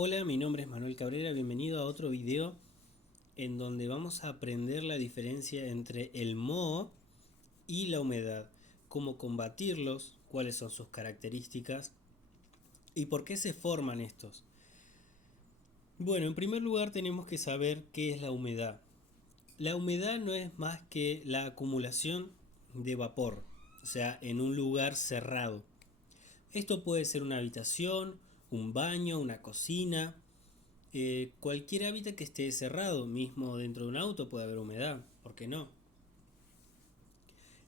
Hola, mi nombre es Manuel Cabrera, bienvenido a otro video en donde vamos a aprender la diferencia entre el moho y la humedad, cómo combatirlos, cuáles son sus características y por qué se forman estos. Bueno, en primer lugar tenemos que saber qué es la humedad. La humedad no es más que la acumulación de vapor, o sea, en un lugar cerrado. Esto puede ser una habitación, un baño, una cocina. Cualquier hábitat que esté cerrado, mismo dentro de un auto puede haber humedad, ¿por qué no?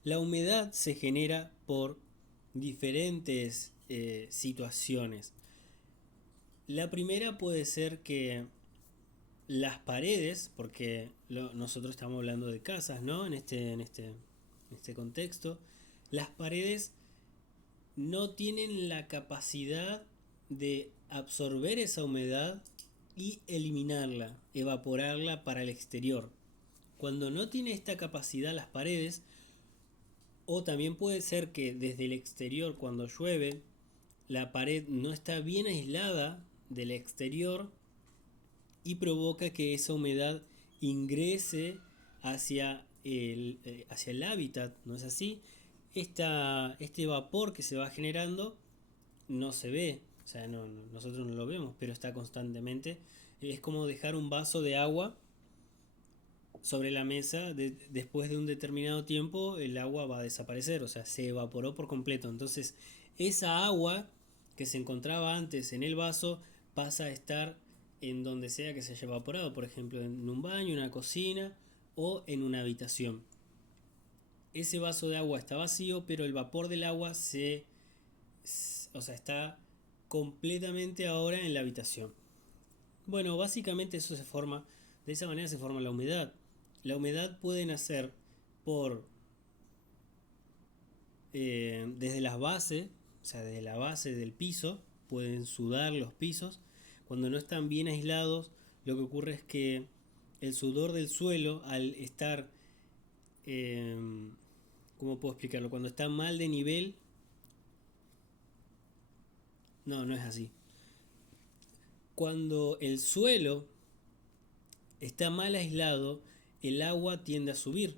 La humedad se genera por diferentes situaciones. La primera puede ser que las paredes, porque nosotros estamos hablando de casas, ¿no? En este contexto, las paredes no tienen la capacidad de absorber esa humedad y eliminarla, evaporarla para el exterior. Cuando no tiene esta capacidad las paredes, o también puede ser que desde el exterior cuando llueve, la pared no está bien aislada del exterior y provoca que esa humedad ingrese hacia el hábitat, ¿no es así? Este vapor que se va generando no se ve, o sea, nosotros no lo vemos, pero está constantemente. Es como dejar un vaso de agua sobre la mesa, después de un determinado tiempo el agua va a desaparecer, o sea, se evaporó por completo. Entonces, esa agua que se encontraba antes en el vaso pasa a estar en donde sea que se haya evaporado, por ejemplo, en un baño, en una cocina o en una habitación. Ese vaso de agua está vacío, pero el vapor del agua o sea, está completamente ahora en la habitación. Bueno, básicamente de esa manera se forma la humedad. La humedad puede nacer por desde las bases, o sea, desde la base del piso, pueden sudar los pisos. Cuando no están bien aislados, lo que ocurre es que el sudor del suelo, al estar, eh, ¿cómo puedo explicarlo? Cuando está mal de nivel, no es así. Cuando el suelo está mal aislado, el agua tiende a subir.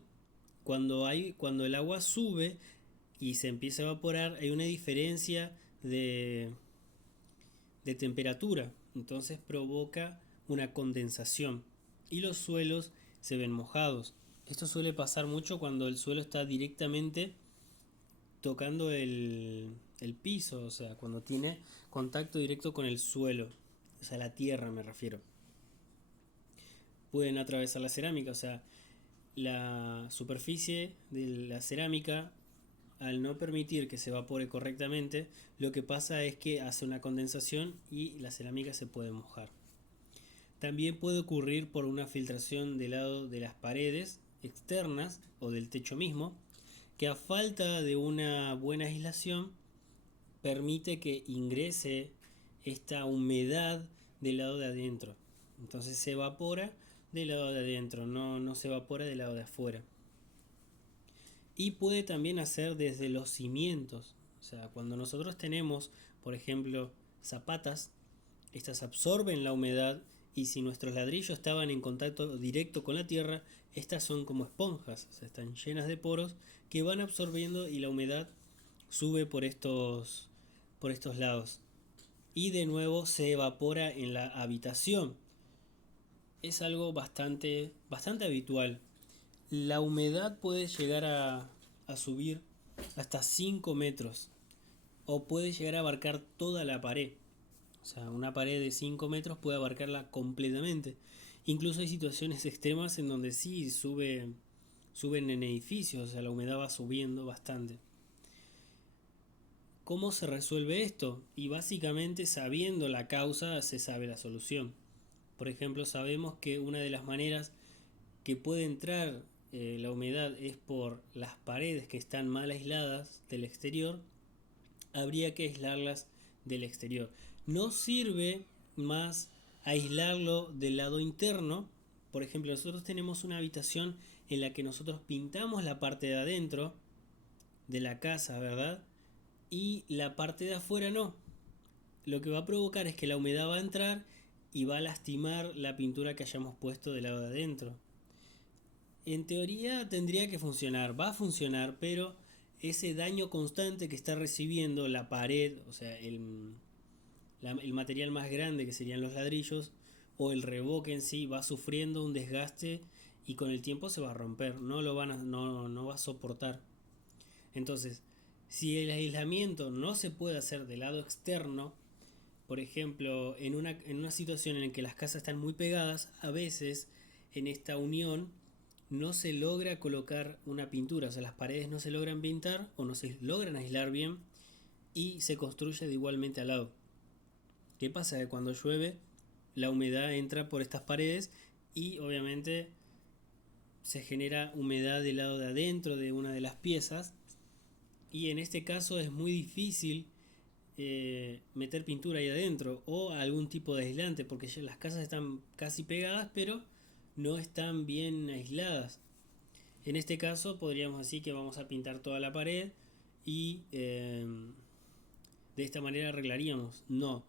Cuando el agua sube y se empieza a evaporar, hay una diferencia de, de temperatura. Entonces provoca una condensación y los suelos se ven mojados. Esto suele pasar mucho cuando el suelo está directamente tocando el piso, o sea, cuando tiene contacto directo con el suelo, o sea, la tierra me refiero. Pueden atravesar la cerámica, o sea, la superficie de la cerámica, al no permitir que se evapore correctamente, lo que pasa es que hace una condensación y la cerámica se puede mojar. También puede ocurrir por una filtración del lado de las paredes externas o del techo mismo, que a falta de una buena aislación permite que ingrese esta humedad del lado de adentro. Entonces se evapora del lado de adentro, no se evapora del lado de afuera. Y puede también hacer desde los cimientos. O sea, cuando nosotros tenemos, por ejemplo, zapatas, estas absorben la humedad y si nuestros ladrillos estaban en contacto directo con la tierra, estas son como esponjas, o sea, están llenas de poros que van absorbiendo y la humedad sube por estos lados. Y de nuevo se evapora en la habitación. Es algo bastante habitual. La humedad puede llegar a subir hasta 5 metros o puede llegar a abarcar toda la pared. O sea, una pared de 5 metros puede abarcarla completamente. Incluso hay situaciones extremas en donde sí suben en edificios, o sea, la humedad va subiendo bastante. ¿Cómo se resuelve esto? Y básicamente sabiendo la causa se sabe la solución. Por ejemplo, sabemos que una de las maneras que puede entrar la humedad es por las paredes que están mal aisladas del exterior. Habría que aislarlas del exterior. No sirve más aislarlo del lado interno. Por ejemplo, nosotros tenemos una habitación en la que nosotros pintamos la parte de adentro de la casa, ¿verdad? Y la parte de afuera no. Lo que va a provocar es que la humedad va a entrar y va a lastimar la pintura que hayamos puesto del lado de adentro. En teoría tendría que funcionar, va a funcionar, pero ese daño constante que está recibiendo la pared, o sea, el material más grande que serían los ladrillos, o el revoque en sí, va sufriendo un desgaste y con el tiempo se va a romper, no va a soportar. Entonces, si el aislamiento no se puede hacer del lado externo, por ejemplo, en una situación en la que las casas están muy pegadas, a veces en esta unión no se logra colocar una pintura, o sea, las paredes no se logran pintar o no se logran aislar bien y se construye de igualmente al lado. ¿Qué pasa? Que cuando llueve, la humedad entra por estas paredes y obviamente se genera humedad del lado de adentro de una de las piezas y en este caso es muy difícil meter pintura ahí adentro o algún tipo de aislante porque ya las casas están casi pegadas pero no están bien aisladas. En este caso podríamos decir que vamos a pintar toda la pared y de esta manera arreglaríamos. No,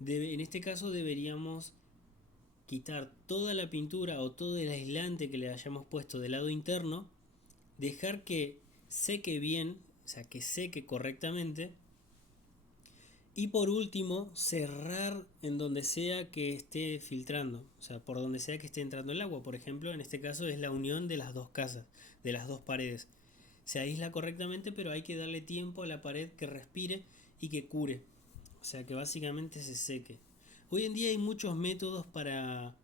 en este caso deberíamos quitar toda la pintura o todo el aislante que le hayamos puesto del lado interno, dejar que seque bien, o sea, que seque correctamente. Y por último, cerrar en donde sea que esté filtrando, o sea, por donde sea que esté entrando el agua. Por ejemplo, en este caso es la unión de las dos casas, de las dos paredes. Se aísla correctamente, pero hay que darle tiempo a la pared que respire y que cure. O sea, que básicamente se seque. Hoy en día hay muchos métodos para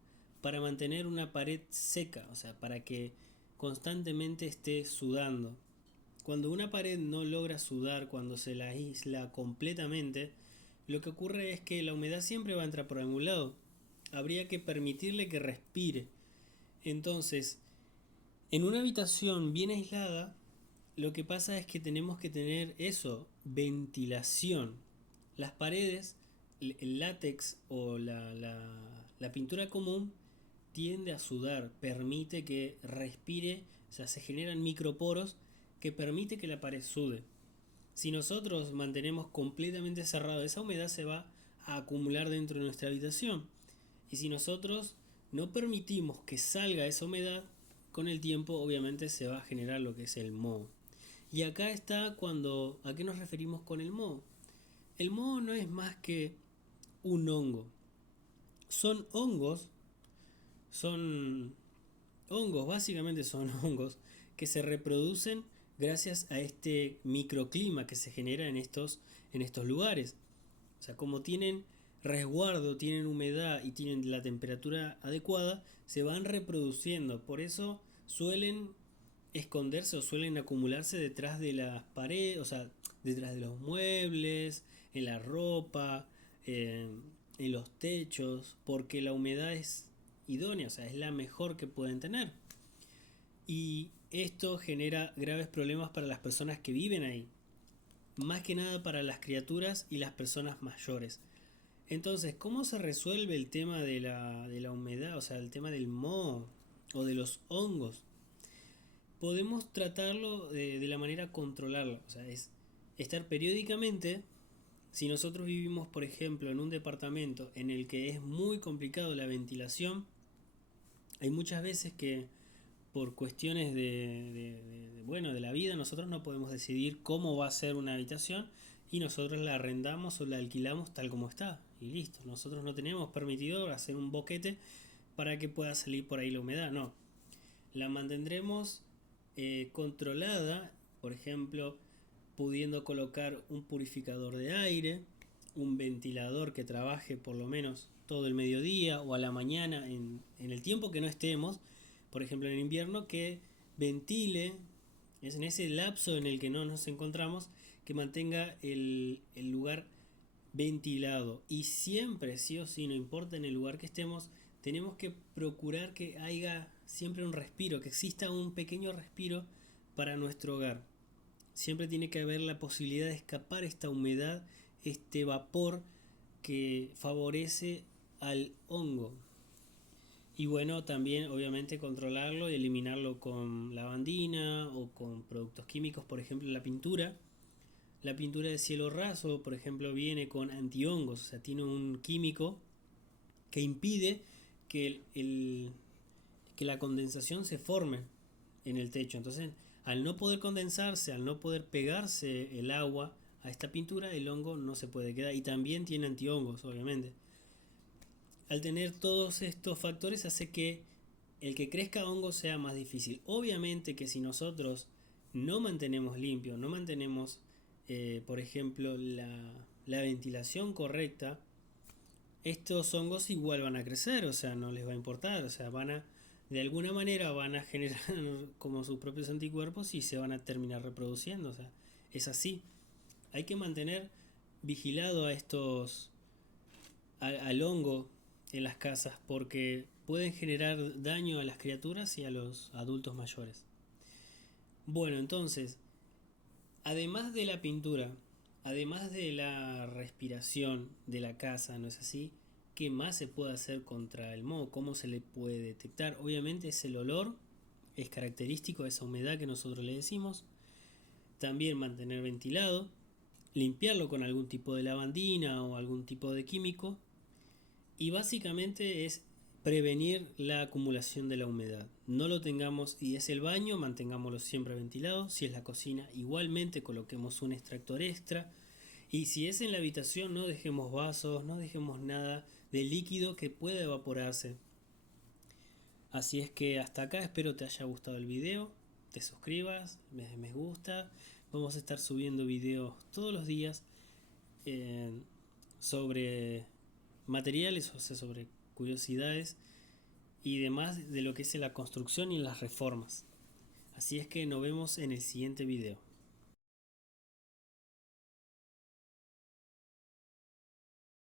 mantener una pared seca, o sea, para que constantemente esté sudando. Cuando una pared no logra sudar, cuando se la aísla completamente, lo que ocurre es que la humedad siempre va a entrar por algún lado. Habría que permitirle que respire. Entonces, en una habitación bien aislada, lo que pasa es que tenemos que tener eso, ventilación. Las paredes, el látex o la pintura común tiende a sudar, permite que respire, o sea, se generan microporos que permite que la pared sude. Si nosotros mantenemos completamente cerrado, esa humedad se va a acumular dentro de nuestra habitación. Y si nosotros no permitimos que salga esa humedad, con el tiempo obviamente se va a generar lo que es el moho. Y acá está cuando, ¿a qué nos referimos con el moho? El moho no es más que un hongo. Son hongos, son hongos, básicamente son hongos que se reproducen gracias a este microclima que se genera en estos lugares. O sea, como tienen resguardo, tienen humedad y tienen la temperatura adecuada, se van reproduciendo. Por eso suelen esconderse o suelen acumularse detrás de las paredes, o sea, detrás de los muebles, en la ropa, en los techos, porque la humedad es idónea, o sea, es la mejor que pueden tener. Y esto genera graves problemas para las personas que viven ahí, más que nada para las criaturas y las personas mayores. Entonces, ¿cómo se resuelve el tema de la humedad, o sea, el tema del moho o de los hongos? Podemos tratarlo de la manera controlarla, o sea, es estar periódicamente. Si nosotros vivimos, por ejemplo, en un departamento en el que es muy complicado la ventilación, hay muchas veces que por cuestiones bueno, de la vida nosotros no podemos decidir cómo va a ser una habitación y nosotros la arrendamos o la alquilamos tal como está y listo. Nosotros no tenemos permitido hacer un boquete para que pueda salir por ahí la humedad, no. La mantendremos controlada, por ejemplo, pudiendo colocar un purificador de aire, un ventilador que trabaje por lo menos todo el mediodía o a la mañana en el tiempo que no estemos, por ejemplo en invierno, que ventile, es en ese lapso en el que no nos encontramos, que mantenga el lugar ventilado. Y siempre, sí o sí, no importa en el lugar que estemos, tenemos que procurar que haya siempre un respiro, que exista un pequeño respiro para nuestro hogar. Siempre tiene que haber la posibilidad de escapar esta humedad, este vapor que favorece al hongo. Y bueno, también obviamente controlarlo y eliminarlo con lavandina o con productos químicos, por ejemplo la pintura. La pintura de cielo raso, por ejemplo, viene con antihongos, o sea, tiene un químico que impide que la condensación se forme en el techo. Entonces, al no poder condensarse, al no poder pegarse el agua a esta pintura, el hongo no se puede quedar. Y también tiene antihongos, obviamente. Al tener todos estos factores hace que el que crezca hongo sea más difícil. Obviamente que si nosotros no mantenemos limpio, no mantenemos, por ejemplo, la ventilación correcta, estos hongos igual van a crecer, o sea, no les va a importar, o sea, de alguna manera van a generar como sus propios anticuerpos y se van a terminar reproduciendo, o sea, es así. Hay que mantener vigilado al hongo en las casas porque pueden generar daño a las criaturas y a los adultos mayores. Bueno, entonces, además de la pintura, además de la respiración de la casa, ¿no es así? ¿Qué más se puede hacer contra el moho? ¿Cómo se le puede detectar? Obviamente es el olor, es característico de esa humedad que nosotros le decimos. También mantener ventilado, limpiarlo con algún tipo de lavandina o algún tipo de químico. Y básicamente es prevenir la acumulación de la humedad. No lo tengamos, y es el baño, mantengámoslo siempre ventilado. Si es la cocina, igualmente coloquemos un extractor extra. Y si es en la habitación, no dejemos vasos, no dejemos nada de líquido que pueda evaporarse. Así es que hasta acá, espero te haya gustado el video, te suscribas, me des me gusta. Vamos a estar subiendo videos todos los días eh, sobre materiales, o sea, sobre curiosidades y demás de lo que es la construcción y las reformas. Así es que nos vemos en el siguiente video.